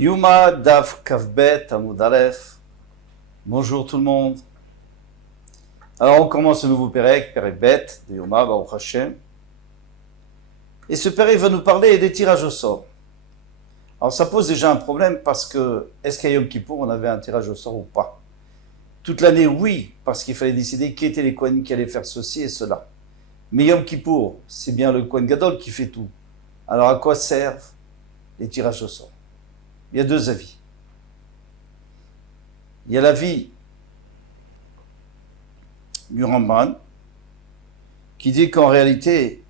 Yuma Daf Kavbet Amud Aleph. Bonjour tout le monde. Alors on commence ce nouveau Pérec Bet de Yuma Baruch Hashem. Et ce Pérec va nous parler des tirages au sort. Alors ça pose déjà un problème parce que est-ce qu'à Yom Kippour on avait un tirage au sort ou pas? Toute l'année oui, parce qu'il fallait décider qui étaient les Kohanim qui allaient faire ceci et cela. Mais Yom Kippour, c'est bien le Kohen Gadol qui fait tout. Alors à quoi servent les tirages au sort? Il y a deux avis. Il y a l'avis du Ramban qui dit qu'en réalité,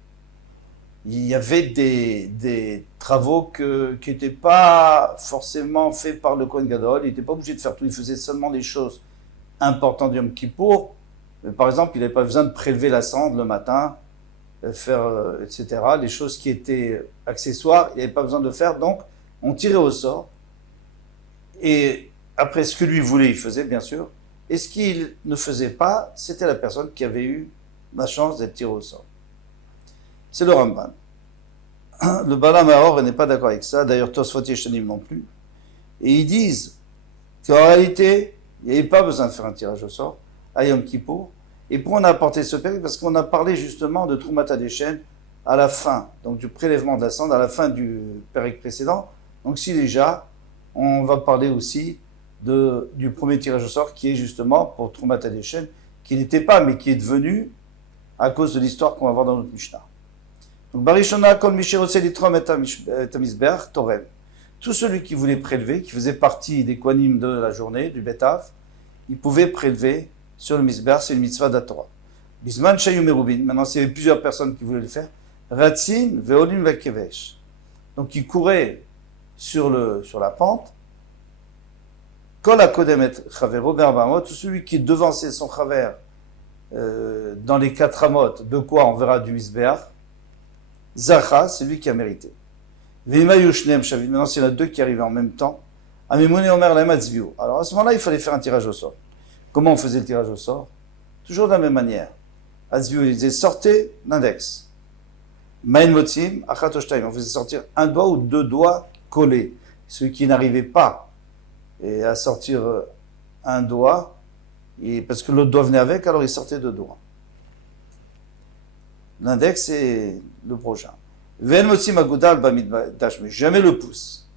il y avait des travaux qui n'étaient pas forcément faits par le Kohen Gadol. Il n'était pas obligé de faire tout. Il faisait seulement des choses importantes du Yom Kippour. Mais par exemple, il n'avait pas besoin de prélever la cendre le matin, faire, etc. Les choses qui étaient accessoires, il n'avait pas besoin de faire. Donc, on tirait au sort. Et après, ce que lui voulait, il faisait, bien sûr. Et ce qu'il ne faisait pas, c'était la personne qui avait eu la chance d'être tirée au sort. C'est le Ramban. Le Bala Mahor n'est pas d'accord avec ça. D'ailleurs, Tosfot Yeshanim non plus. Et ils disent qu'en réalité, il n'y avait pas besoin de faire un tirage au sort à Yom Kippour. Et pourquoi on a apporté ce période? Parce qu'on a parlé justement de Troumat HaDeshen à la fin, donc du prélèvement de la cendre, à la fin du période précédent. Donc si déjà, on va parler aussi du premier tirage au sort qui est justement pour Troumat HaDeshen, qui n'était pas, mais qui est devenu à cause de l'histoire qu'on va voir dans notre Mishnah. Donc Barishona, Kol Misherotse Litrom et Tamizbeach, Torem. Tout celui qui voulait prélever, qui faisait partie des Kohanim de la journée, du Betav, il pouvait prélever sur le Mizbeach, c'est une mitzvah d'Atorah. Bisman Shayum Merubin, maintenant s'il y avait plusieurs personnes qui voulaient le faire, Ratzin Veolim Vekevesh. Donc il courait sur la pente. Kol HaKodem et Chavero Be'arbamot, tout celui qui devançait son Chaver dans les 4 amot, de quoi on verra du Mizbeach, Zacha, c'est lui qui a mérité. Vima Yushnem Shavin, maintenant s'il y en a deux qui arrivaient en même temps, Amimone Omer Lematzviu. Alors à ce moment-là, il fallait faire un tirage au sort. Comment on faisait le tirage au sort? Toujours de la même manière. Azviu, il disait sortez l'index. Main Motzim, Achatoshtaim, on faisait sortir un doigt ou deux doigts collés. Celui qui n'arrivait pas à sortir un doigt, parce que l'autre doigt venait avec, alors il sortait deux doigts. L'index et le prochain. Ven Motzim Agudal Bamiddash, mais jamais le pouce.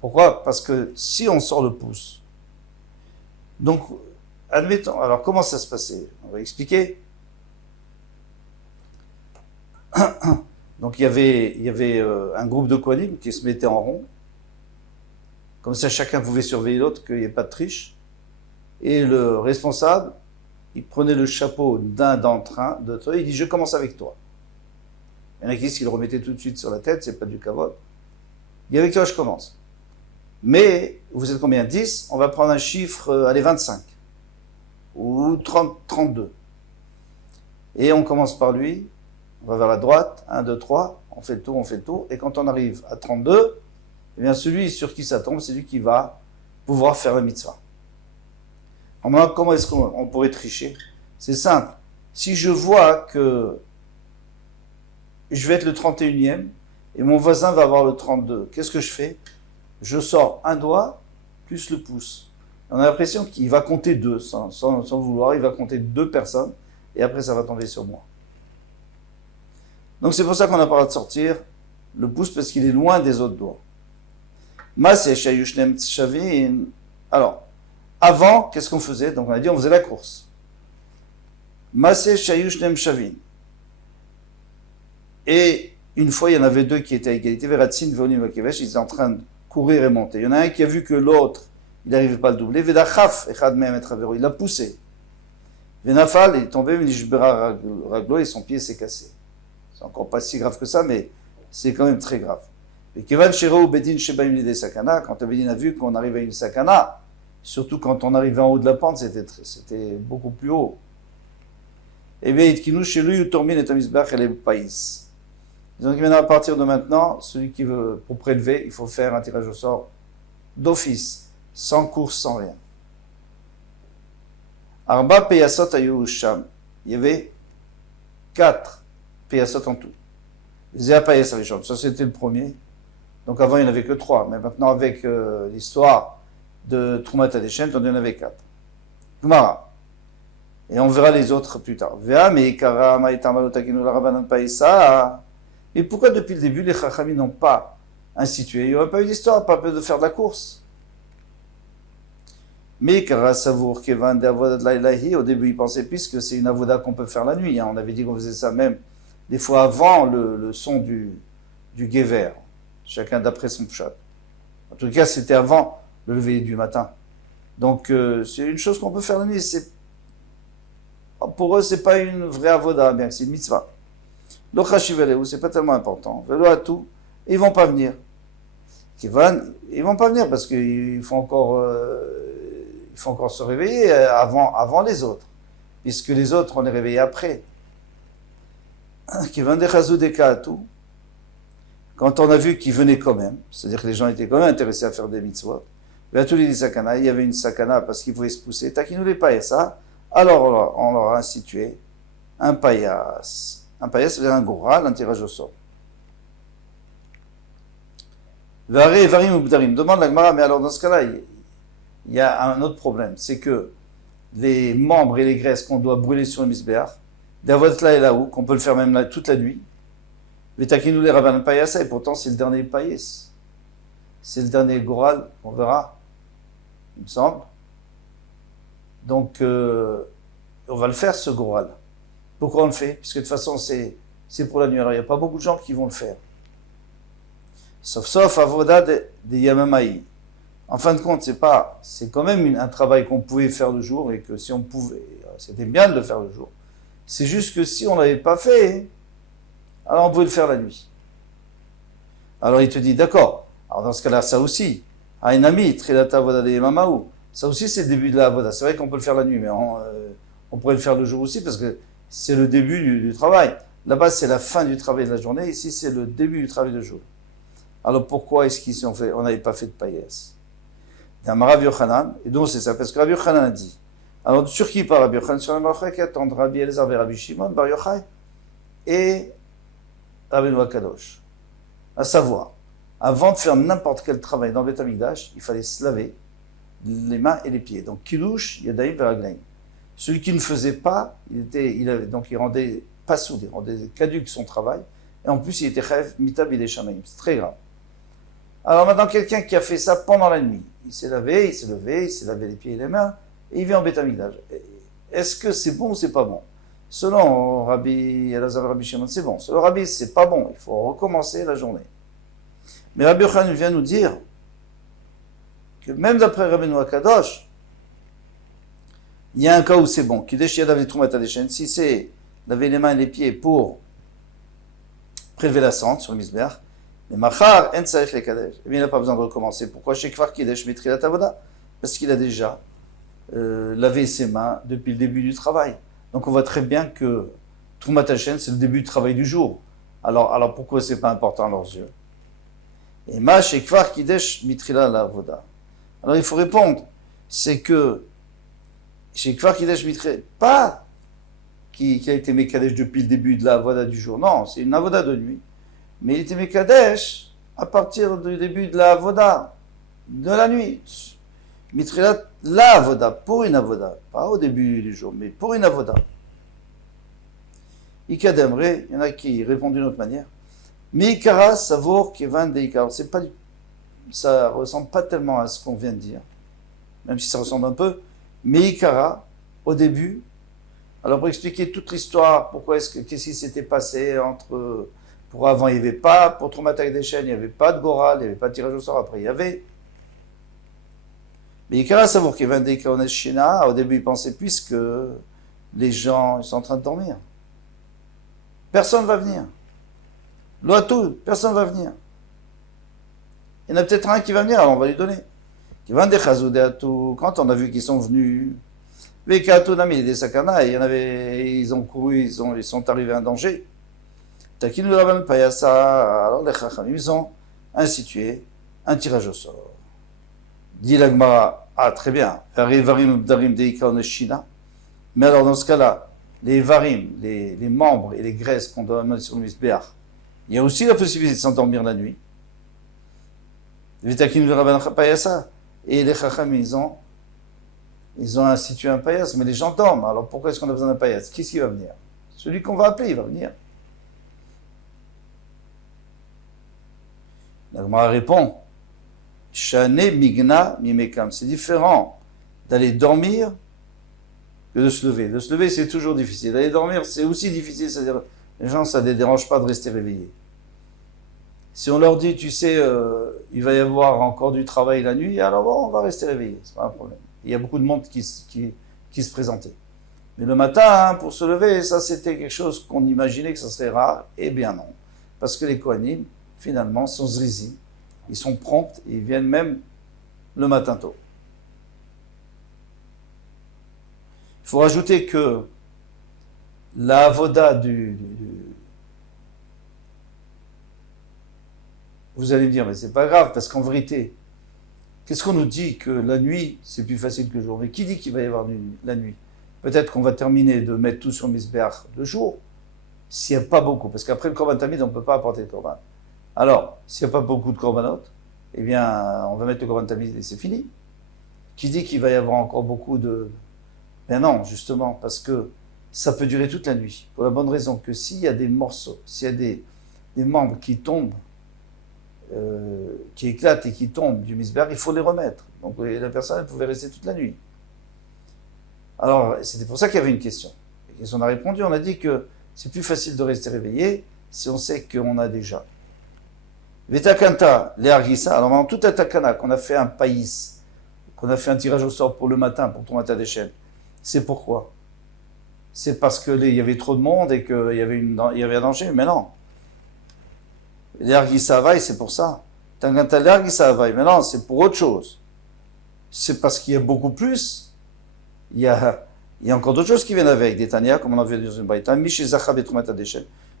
Pourquoi? Parce que si on sort le pouce, donc, admettons, alors comment ça se passait? On va expliquer. Donc il y avait un groupe de Kohanim qui se mettait en rond. Comme ça, chacun pouvait surveiller l'autre, qu'il n'y ait pas de triche. Et le responsable, il prenait le chapeau d'un d'entre eux, il dit « Je commence avec toi ». Il y en a qui disent qu'il le remettait tout de suite sur la tête, c'est pas du kavod. Il dit « Avec toi, je commence ». Mais, vous êtes combien? 10? On va prendre un chiffre, allez, 25. Ou 30, 32. Et on commence par lui, on va vers la droite, 1, 2, 3, on fait le tour, et quand on arrive à 32, eh bien celui sur qui ça tombe, c'est lui qui va pouvoir faire la mitzvah. Alors maintenant, comment est-ce qu'on pourrait tricher? C'est simple. Si je vois que je vais être le 31e, et mon voisin va avoir le 32, qu'est-ce que je fais? Je sors un doigt plus le pouce. On a l'impression qu'il va compter deux, sans vouloir, il va compter deux personnes, et après ça va tomber sur moi. Donc c'est pour ça qu'on n'a pas le droit de sortir le pouce, parce qu'il est loin des autres doigts. Alors, avant, qu'est-ce qu'on faisait? Donc on a dit, on faisait la course. Et une fois, il y en avait deux qui étaient à égalité, Veratzin, Veonim, Vakevesh, ils étaient en train de courir et monter. Il y en a un qui a vu que l'autre, il n'arrivait pas à le doubler. Vedachaf, Echad Mehem et Travero, il l'a poussé. Venafal, il est tombé, Vnishbera Raglo, et son pied s'est cassé. C'est encore pas si grave que ça, mais c'est quand même très grave. Et Kevan Shero Bedin Shebaim Lide Sakana, quand Bedin a vu qu'on arrivait à une sakana, surtout quand on arrivait en haut de la pente, c'était beaucoup plus haut. Et bien, Itkinu Shelu Utormin et Tamizbach et les Païs. Donc maintenant, à partir de maintenant, celui qui veut, pour prélever, il faut faire un tirage au sort d'office, sans course, sans rien. Arba Peyasot Ayu Sham. Il y avait 4 Peyasot en tout. Zéa Payas Arishon. Ça, c'était le premier. Donc avant, il n'y en avait que 3. Mais maintenant, avec l'histoire de Trumat Hadeshen, il y en avait 4. Gemara. Et on verra les autres plus tard. Et pourquoi depuis le début, les Chachamim n'ont pas institué? Il n'y aurait pas eu d'histoire, pas de faire de la course. Mais Kara Savour Kevan d'Avodat Lailahi, au début, il pensait puisque c'est une avoda qu'on peut faire la nuit. On avait dit qu'on faisait ça même des fois avant le son du Gever. Chacun d'après son pshat. En tout cas, c'était avant le lever du matin. Donc, c'est une chose qu'on peut faire la nuit. Pour eux, c'est pas une vraie avoda, bien que c'est une mitzvah. L'ochashiveleu, c'est pas tellement important. Velo à tout, ils vont pas venir. Ils vont pas venir parce qu'il faut encore se réveiller avant les autres. Puisque les autres, on est réveillés après. Kivan de chazou de tout. Quand on a vu qu'ils venaient quand même, c'est-à-dire que les gens étaient quand même intéressés à faire des mitzvot, il y avait une sakana parce qu'ils pouvaient se pousser, takinou les païssa, alors on leur a institué un païas. Un païas, c'est-à-dire un goral, un tirage au sort. Varé, varim ou bdarim. Demande la Gemara, mais alors dans ce cas-là, il y a un autre problème, c'est que les membres et les graisses qu'on doit brûler sur le misbéach, d'avotla et là-haut, qu'on peut le faire même toute la nuit, Vetakinou les rabbanan payasa, et pourtant c'est le dernier païs. C'est le dernier goral, on verra, il me semble. Donc, on va le faire, ce goral. Pourquoi on le fait? Puisque de toute façon, c'est pour la nuit. Alors, il n'y a pas beaucoup de gens qui vont le faire. Sauf avoda de yamamaï. En fin de compte, c'est quand même un travail qu'on pouvait faire le jour, et que si on pouvait, c'était bien de le faire le jour. C'est juste que si on ne l'avait pas fait, alors on pouvait le faire la nuit. Alors il te dit, d'accord, alors dans ce cas-là, ça aussi, Aïnami, Trilata Avoda de Mamaou, ça aussi c'est le début de la Avoda. C'est vrai qu'on peut le faire la nuit, mais on pourrait le faire le jour aussi, parce que c'est le début du travail. Là-bas, c'est la fin du travail de la journée, ici c'est le début du travail de jour. Alors pourquoi est-ce qu'ici on n'avait pas fait de païès? Dans Rabbi Yochanan, et donc c'est ça, parce que Rabbi Yochanan a dit, alors sur qui part Rabbi Yochanan? Sur la Malchai qui attend Rabbi Elazar et Rabbi Shimon, Bar Yochai, et Rabbeinu Kadosh. À savoir, avant de faire n'importe quel travail dans le Beth Amikdash, il fallait se laver les mains et les pieds. Donc, Kilouch, Yadaïm, Veraglaim. Celui qui ne faisait pas, il rendait pas sourd, il rendait caduque son travail, et en plus, il était Chayav Mitab et Shamaim. C'est très grave. Alors maintenant, quelqu'un qui a fait ça pendant la nuit, il s'est lavé, il s'est levé, il s'est lavé les pieds et les mains, et il vient en Beth Amikdash. Est-ce que c'est bon ou c'est pas bon? Selon Rabbi Elazar et Rabbi Shimon, c'est bon. Selon Rabbi, c'est pas bon. Il faut recommencer la journée. Mais Rabbi Yochanan vient nous dire que même d'après Rabbeinu Kadosh, il y a un cas où c'est bon. Kidesh Yadav Trumat Hadeshen, si c'est laver les mains et les pieds pour prélever la cendre sur le misbeach, mais Machar, En Saech le Kadesh, eh bien, il n'a pas besoin de recommencer. Pourquoi chez Kfar Kidesh Mitrilat Avoda? Parce qu'il a déjà lavé ses mains depuis le début du travail. Donc on voit très bien que Trumat Hadeshen, c'est le début du travail du jour. Alors pourquoi c'est pas important à leurs yeux? Et Ma Shekvar Kidesh Mitrila la Avoda. Alors il faut répondre, c'est que Shekvar Kidesh Mitrila, pas qui a été Mekadesh depuis le début de la Avoda du jour, non, c'est une Avoda de nuit. Mais il était Mekadesh à partir du début de la Avoda, de la nuit. Mitrilat la avoda, pour une avoda, pas au début du jour, mais pour une avoda. Ikademre, il y en a qui répondent d'une autre manière. Mikara savour kevan de ikar. Ça ressemble pas tellement à ce qu'on vient de dire, même si ça ressemble un peu. Mikara, au début, alors pour expliquer toute l'histoire, qu'est-ce qui s'était passé pour avant il n'y avait pas, pour Trumat Hadeshen il n'y avait pas de goral, il n'y avait pas de tirage au sort, après il y avait. Mais Ikara Savour qui vint des Kaones Shina, au début il pensait puisque les gens ils sont en train de dormir. Personne ne va venir. Loatou, personne ne va venir. Il y en a peut-être un qui va venir, alors on va lui donner. Qui vint des Chazoudéatou, quand on a vu qu'ils sont venus, les Katou Nami, des Sakana, ils ont couru, ils sont arrivés à un danger. Takinou Rabban Payasa, alors les Chachamim, ils ont institué un tirage au sort. Dit la Gemara, très bien, mais alors dans ce cas-là, les varim, les membres et les graisses qu'on doit mettre sur le misbéach, il y a aussi la possibilité de s'endormir la nuit. Et les Chacham, ils ont institué un payas, mais les gens dorment. Alors pourquoi est-ce qu'on a besoin d'un payas? Qui est-ce qui va venir? Celui qu'on va appeler, il va venir. La Gemara répond, Shane migna mimekam. C'est différent d'aller dormir que de se lever. De se lever, c'est toujours difficile. D'aller dormir, c'est aussi difficile. C'est-à-dire, les gens, ça ne les dérange pas de rester réveillés. Si on leur dit, tu sais, il va y avoir encore du travail la nuit, alors bon, on va rester réveillé. C'est pas un problème. Il y a beaucoup de monde qui se présentait. Mais le matin, pour se lever, ça c'était quelque chose qu'on imaginait que ça serait rare. Eh bien non. Parce que les Kohanim, finalement, sont zrizi. Ils sont prompts et ils viennent même le matin tôt. Il faut rajouter que la avoda Vous allez me dire, mais c'est pas grave, parce qu'en vérité, qu'est-ce qu'on nous dit que la nuit, c'est plus facile que le jour? Mais qui dit qu'il va y avoir la nuit? Peut-être qu'on va terminer de mettre tout sur Misbeach le jour, s'il n'y a pas beaucoup, parce qu'après le Korban Tamid, on ne peut pas apporter le Korban. Alors, s'il n'y a pas beaucoup de Korbanot, eh bien, on va mettre le Korban Tamid et c'est fini. Qui dit qu'il va y avoir encore beaucoup de... Ben non, justement, parce que ça peut durer toute la nuit, pour la bonne raison que s'il y a des morceaux, s'il y a des membres qui tombent, qui éclatent et qui tombent du misbéach, il faut les remettre. Donc la personne, elle pouvait rester toute la nuit. Alors, c'était pour ça qu'il y avait une question. Et on a répondu, on a dit que c'est plus facile de rester réveillé si on sait qu'on a déjà. Vetakanta, les Argissa, alors maintenant, tout un takana, qu'on a fait un païs, qu'on a fait un tirage au sort pour le matin, pour ton matin des chaînes, c'est pourquoi? C'est parce qu'il y avait trop de monde et qu'il y avait un danger? Mais non. L'Argissa c'est pour ça. Tanganta l'Argissa mais non, c'est pour autre chose. C'est parce qu'il y a beaucoup plus. Il y a encore d'autres choses qui viennent avec. Des Tania, comme on a vu dans une baïta.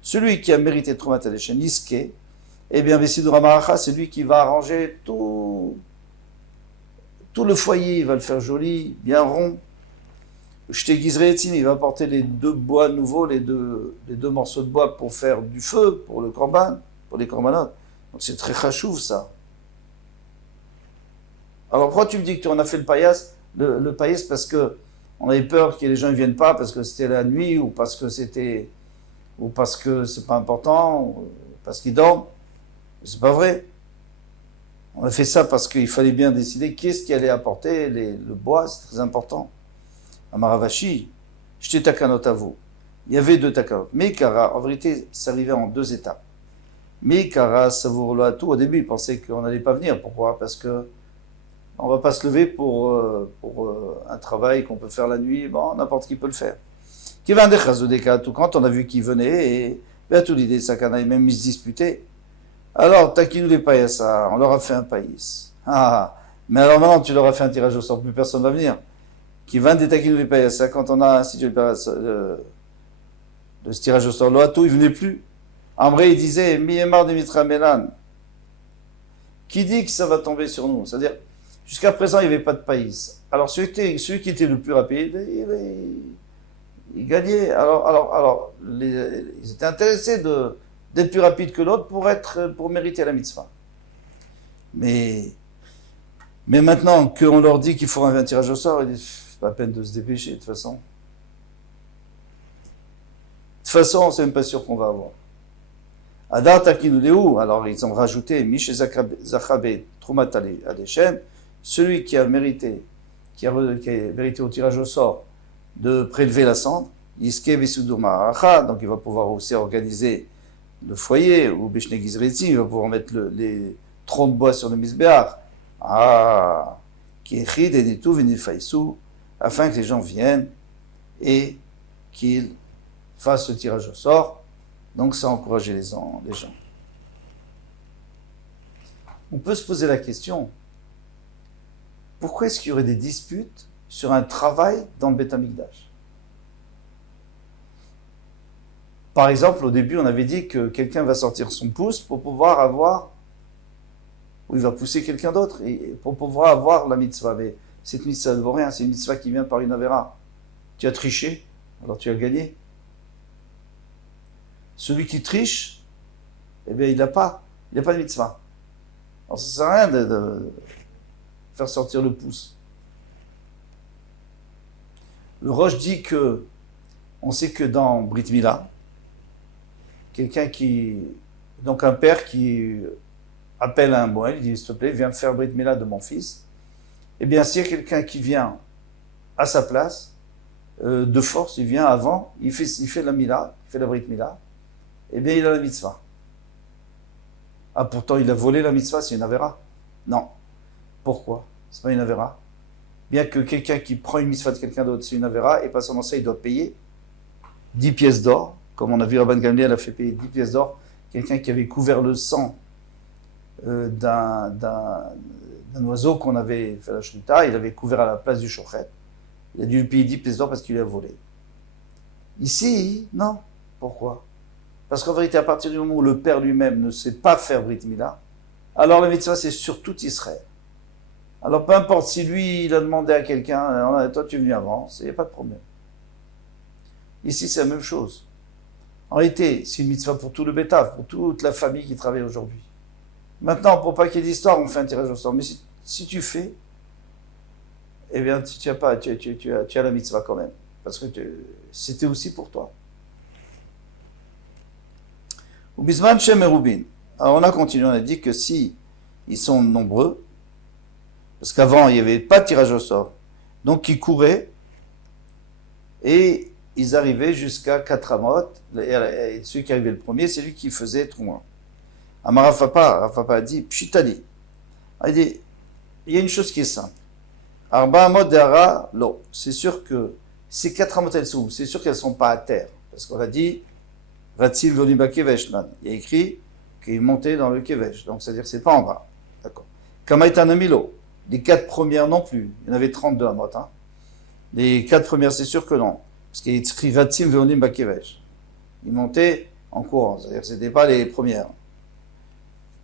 Celui qui a mérité Trumat Adeshen, Iske, eh bien, Bessidur Amaracha, c'est lui qui va arranger tout le foyer. Il va le faire joli, bien rond. Shtegizreetzim, il va apporter les deux bois nouveaux, les deux morceaux de bois pour faire du feu, pour le korban, pour les korbanot. Donc c'est très chachouv, ça. Alors pourquoi tu me dis que tu en as fait le paillas? Le paillas parce que on avait peur que les gens ne viennent pas parce que c'était la nuit ou parce que c'est pas important, ou parce qu'ils dorment. C'est pas vrai. On a fait ça parce qu'il fallait bien décider qu'est-ce qui allait apporter le bois, c'est très important. Amaravashi, j'étais takanot à vous. Il y avait deux takanot. Mais Kara, en vérité, ça arrivait en deux étapes. Mais Kara, savourlo à tout. Au début, il pensait qu'on n'allait pas venir. Pourquoi? Parce que on va pas se lever pour un travail qu'on peut faire la nuit. Bon, n'importe qui peut le faire. Qui va tout quand on a vu qu'il venait et bien tout l'idée sakana et même ils se disputaient. Alors taquinou les païs, on leur a fait un païs. Mais alors maintenant tu leur as fait un tirage au sort, plus personne va venir. Qui va des taquinou les païs, quand on a institué de ce tirage au sort, l'oatou il venait plus. Amré il disait Miyemar de Mitra Melan. Qui dit que ça va tomber sur nous? C'est-à-dire jusqu'à présent il n'y avait pas de païs. Alors celui qui était le plus rapide, il gagnait. Alors ils étaient intéressés d'être plus rapide que l'autre pour mériter la mitzvah. Mais maintenant qu'on leur dit qu'il faut un tirage au sort, ils disent c'est pas la peine de se dépêcher de toute façon. De toute façon, c'est même pas sûr qu'on va avoir. Adar Takinudeu, alors ils ont rajouté Mish Zachabe Trumat Adeshem, celui qui a mérité au tirage au sort de prélever la cendre, Iske Vesudur Ma'aracha, donc il va pouvoir aussi organiser le foyer, ou Bishne Gizreti, il va pouvoir mettre les troncs de bois sur le misbéach. Qui écrit des nitou venifaïsou, afin que les gens viennent et qu'ils fassent le tirage au sort. Donc ça a encouragé les gens. On peut se poser la question, pourquoi est-ce qu'il y aurait des disputes sur un travail dans le Beth Amikdash? Par exemple, au début, on avait dit que quelqu'un va sortir son pouce pour pouvoir avoir, ou il va pousser quelqu'un d'autre, et pour pouvoir avoir la mitzvah. Mais cette mitzvah ne vaut rien, c'est une mitzvah qui vient par une avéra. Tu as triché, alors tu as gagné. Celui qui triche, eh bien, il n'a pas de mitzvah. Alors, ça sert à rien de faire sortir le pouce. Le Roche dit que, on sait que dans Brit Mila, donc un père qui appelle un Moël, il dit s'il te plaît, viens me faire Brit Mila de mon fils. Eh bien, s'il y a quelqu'un qui vient à sa place, de force, il vient avant, il fait la Mila, il fait la Brit Mila, eh bien, il a la mitzvah. Ah, pourtant, il a volé la mitzvah, c'est une avéra. Non. Pourquoi? C'est pas une avéra. Bien que quelqu'un qui prend une mitzvah de quelqu'un d'autre, c'est une avéra, et pas seulement ça, il doit payer 10 pièces d'or, comme on a vu Rabban Gamliel a fait payer 10 pièces d'or, quelqu'un qui avait couvert le sang d'un oiseau qu'on avait fait la shrita, il avait couvert à la place du shochet, il a dû lui payer 10 pièces d'or parce qu'il lui a volé. Ici, non. Pourquoi? Parce qu'en vérité, à partir du moment où le père lui-même ne sait pas faire Brit Mila, alors la mitzvah, c'est sur tout Israël. Alors peu importe si lui, il a demandé à quelqu'un, toi tu es venu avant, il n'y a pas de problème. Ici, c'est la même chose. En réalité, c'est une mitzvah pour tout le bétaf, pour toute la famille qui travaille aujourd'hui. Maintenant, pour pas qu'il y ait d'histoire, on fait un tirage au sort. Mais si tu fais, eh bien, tu as la mitzvah quand même. Parce que c'était aussi pour toi. Ou Bisman Shem et Rubin. Alors on a continué, on a dit que si ils sont nombreux, parce qu'avant il n'y avait pas de tirage au sort, donc ils couraient et ils arrivaient jusqu'à 4 amot, et celui qui arrivait le premier, c'est lui qui faisait Trouma. Amar Rafapa a dit, Pshitali. Il dit, il y a une chose qui est simple. Arba amot d'ara, lo. C'est sûr que ces 4 amot elles sont où? C'est sûr qu'elles ne sont pas à terre. Parce qu'on a dit, Ratzil Voliba Kevesh Nan. Il y a écrit qu'il montait dans le Kevesh. Donc, c'est-à-dire que c'est pas en bas. D'accord. Kamaïtan Amilo. Les 4 premières non plus. Il y en avait 32 amot. Hein. Les 4 premières, c'est sûr que non. Parce qu'il y a écrit Ratzil Voliba Kevesh. Il montait en courant. C'est-à-dire que ce n'était pas les premières.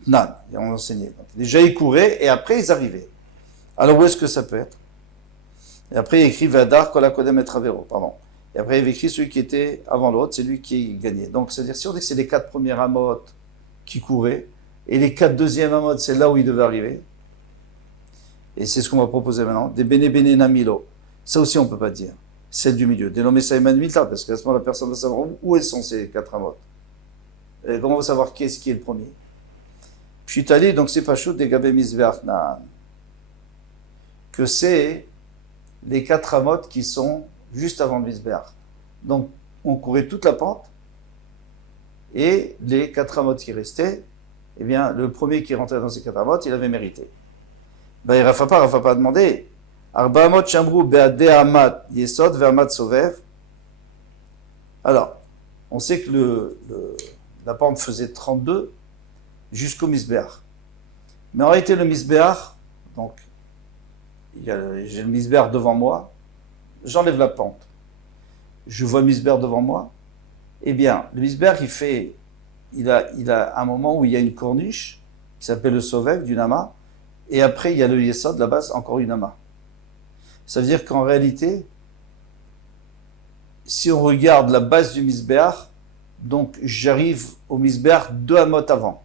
Nan. Ils ont enseigné. Donc, déjà, ils couraient et après, ils arrivaient. Alors, où est-ce que ça peut être? Et après, il écrit Vadar Kolakodem et Travero. Pardon. Et après, il avait écrit celui qui était avant l'autre, c'est lui qui gagnait. Donc, c'est-à-dire, si on dit que c'est les 4 premières amotes qui couraient, et les 4 deuxièmes amotes, c'est là où ils devaient arriver. Et c'est ce qu'on va proposer maintenant. Des Bene Bene Namilo. Ça aussi, on ne peut pas dire. Celle du milieu. Des nommés Saïman Milta, parce qu'à ce moment, la personne doit savoir où sont ces 4 amotes. Et comment on va savoir qui est le premier? Pshitali, donc c'est pas chaud, des Gabé Misveach Naan. Que c'est les 4 amotes qui sont juste avant le Misbeach. Donc, on courait toute la pente, et les 4 amotes qui restaient, eh bien, le premier qui rentrait dans ces 4 amotes, il avait mérité. Ben, Rafapa a demandé, Arba amot chambrou be'ade amat yesod ve'amat sovev. Alors, on sait que la pente faisait 32 jusqu'au Misbeach. Mais en réalité, le Misbeach, donc, j'ai le Misbeach devant moi, j'enlève la pente. Je vois le Misbeach devant moi. Eh bien, le Misbeach, il a un moment où il y a une corniche qui s'appelle le Sovev du Nama, et après il y a le Yesod, la base, encore une Nama. Ça veut dire qu'en réalité, si on regarde la base du Misbeach, donc j'arrive au Misbeach 2 amot avant.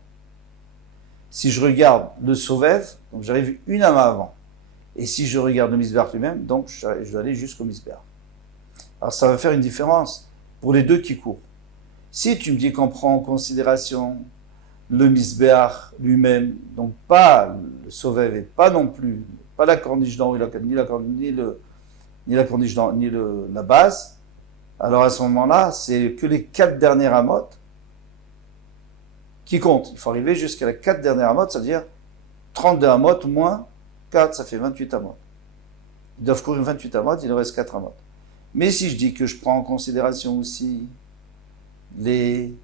Si je regarde le Sovev, donc j'arrive une Ama avant. Et si je regarde le Misbeach lui-même, donc je dois aller jusqu'au Misbeach. Alors ça va faire une différence pour les deux qui courent. Si tu me dis qu'on prend en considération le Misbeach lui-même, donc pas le Sovev et pas non plus, pas la corniche d'en haut, ni la corniche d'en ni la base, alors à ce moment-là, c'est que les 4 dernières amotes qui comptent. Il faut arriver jusqu'à la 4 dernières amotes, c'est-à-dire 32 amotes moins 4, ça fait 28 amotes. Ils doivent courir 28 amotes, il en reste 4 amotes. Mais si je dis que je prends en considération aussi les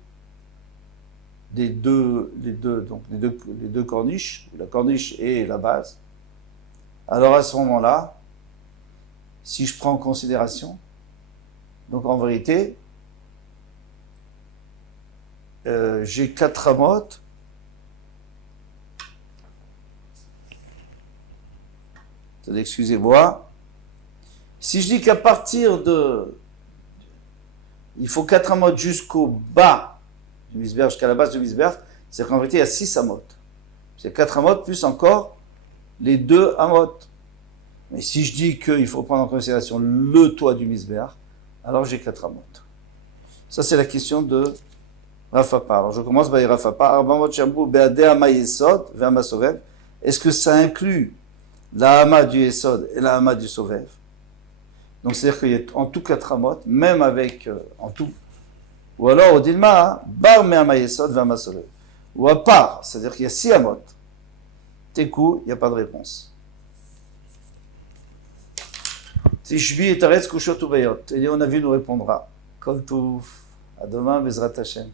deux corniches, la corniche et la base, alors à ce moment-là, si je prends en considération, donc en vérité, j'ai 4 amotes. Excusez-moi. Si je dis qu'à partir il faut 4 amotes jusqu'au bas du Misbeach, jusqu'à la base du Misbeach, c'est qu'en vérité, il y a 6 amotes. C'est 4 amot plus encore les 2 amot. Mais si je dis qu'il faut prendre en considération le toit du misbéach, alors j'ai 4 amot. Ça, c'est la question de Rafapa. Alors, je commence par Rafapa. Arbamot Shambu Beade Ama Yesod Ve'ama Sovev. Est-ce que ça inclut la Hama du Yesod et la Hama du Sovev? Donc, c'est-à-dire qu'il y a en tout 4 amot, même avec en tout. Ou alors, au Dilma, Bar Me Hama Yesod Ve'ama Sovev. Ou à part, c'est-à-dire qu'il y a 6 amot. Tekou, il n'y a pas de réponse. Tishbi et Taretz Kushot Ubayot. Et on a vu, nous répondra. Kol Touf. À demain, Bezrat Hashem.